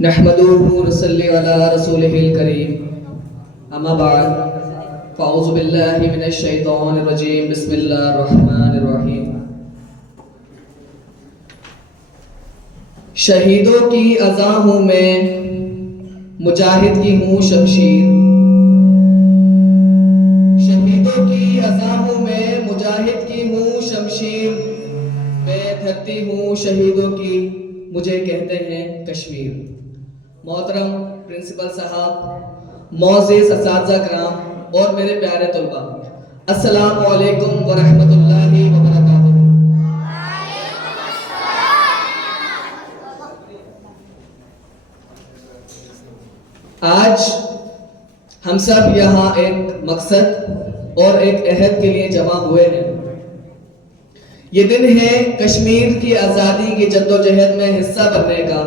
नहमदुहु व नसल्ली अला रसूलिहिल करीम, अम्मा बाद, फ़अऊज़ु बिल्लाहि मिनश शैतानिर रजीम, बिस्मिल्लाहिर रहमानिर रहीम। शहीदों की अज़ा हूँ मैं, मुजाहिद की हूँ शमशीर। शहीदों की अज़ा हूँ मैं, मुजाहिद की हूँ शमशीर। मैं धरती हूँ शहीदों की, मुझे कहते हैं कश्मीर। मोहतरम प्रिंसिपल साहब, मोअज़्ज़िज़ असातिज़ा किराम और मेरे प्यारे तलबा, अस्सलामु अलैकुम व रहमतुल्लाहि व बरकातुहू। आज हम सब यहाँ एक मकसद और एक अहद के लिए जमा हुए हैं। ये दिन है कश्मीर की आज़ादी की जद्दोजहद में हिस्सा बनने का।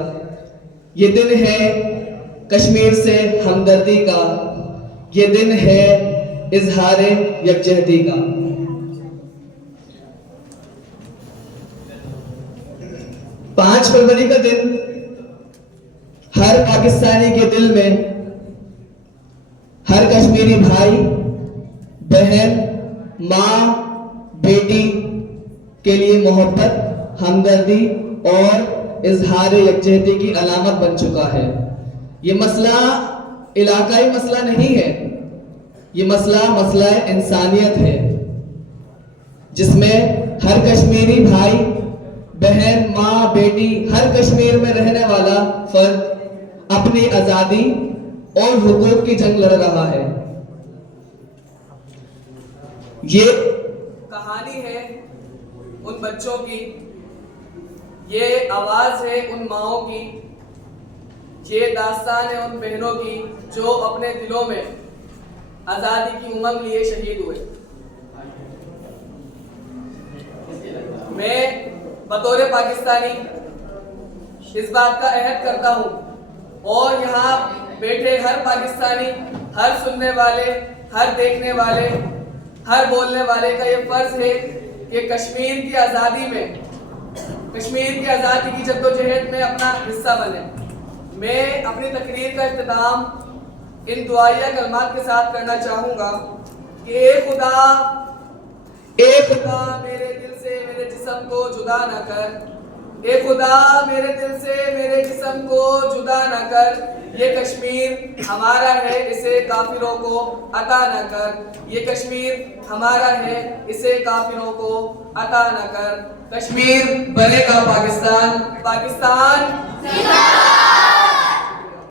ये दिन है कश्मीर से हमदर्दी का। ये दिन है इजहार यकजहती का। 5 फरवरी का दिन हर पाकिस्तानी के दिल में, हर कश्मीरी भाई बहन माँ बेटी के लिए मोहब्बत, हमदर्दी और इजहार यकजहती की अलामत बन चुका है। ये मसला इलाकाई मसला नहीं है, ये मसला इंसानियत है, जिसमें हर कश्मीरी भाई बहन माँ बेटी, हर कश्मीर में रहने वाला फर्द अपनी आज़ादी और हुकूक की जंग लड़ रहा है। ये कहानी है उन बच्चों की, ये आवाज है उन माओं की, ये दास्तान है उन बहनों की जो अपने दिलों में आज़ादी की उमंग लिए शहीद हुए। मैं बतौर पाकिस्तानी इस बात का अहद करता हूँ और यहाँ बैठे हर पाकिस्तानी, हर सुनने वाले, हर देखने वाले, हर बोलने वाले का ये फर्ज है कि कश्मीर की आज़ादी में, कश्मीर की आज़ादी की जद्दोजहद में अपना हिस्सा बने। मैं अपनी तकरीर का इख्तिताम इन दुआया कलमात के साथ करना चाहूँगा कि ए खुदा मेरे दिल से मेरे जिस्म को जुदा न कर। ए खुदा मेरे दिल से मेरे जिस्म को जुदा न कर। ये कश्मीर हमारा है, इसे काफिरों को अता न कर। ये कश्मीर हमारा है, इसे काफिरों को अता न कर। कश्मीर बनेगा पाकिस्तान, पाकिस्तान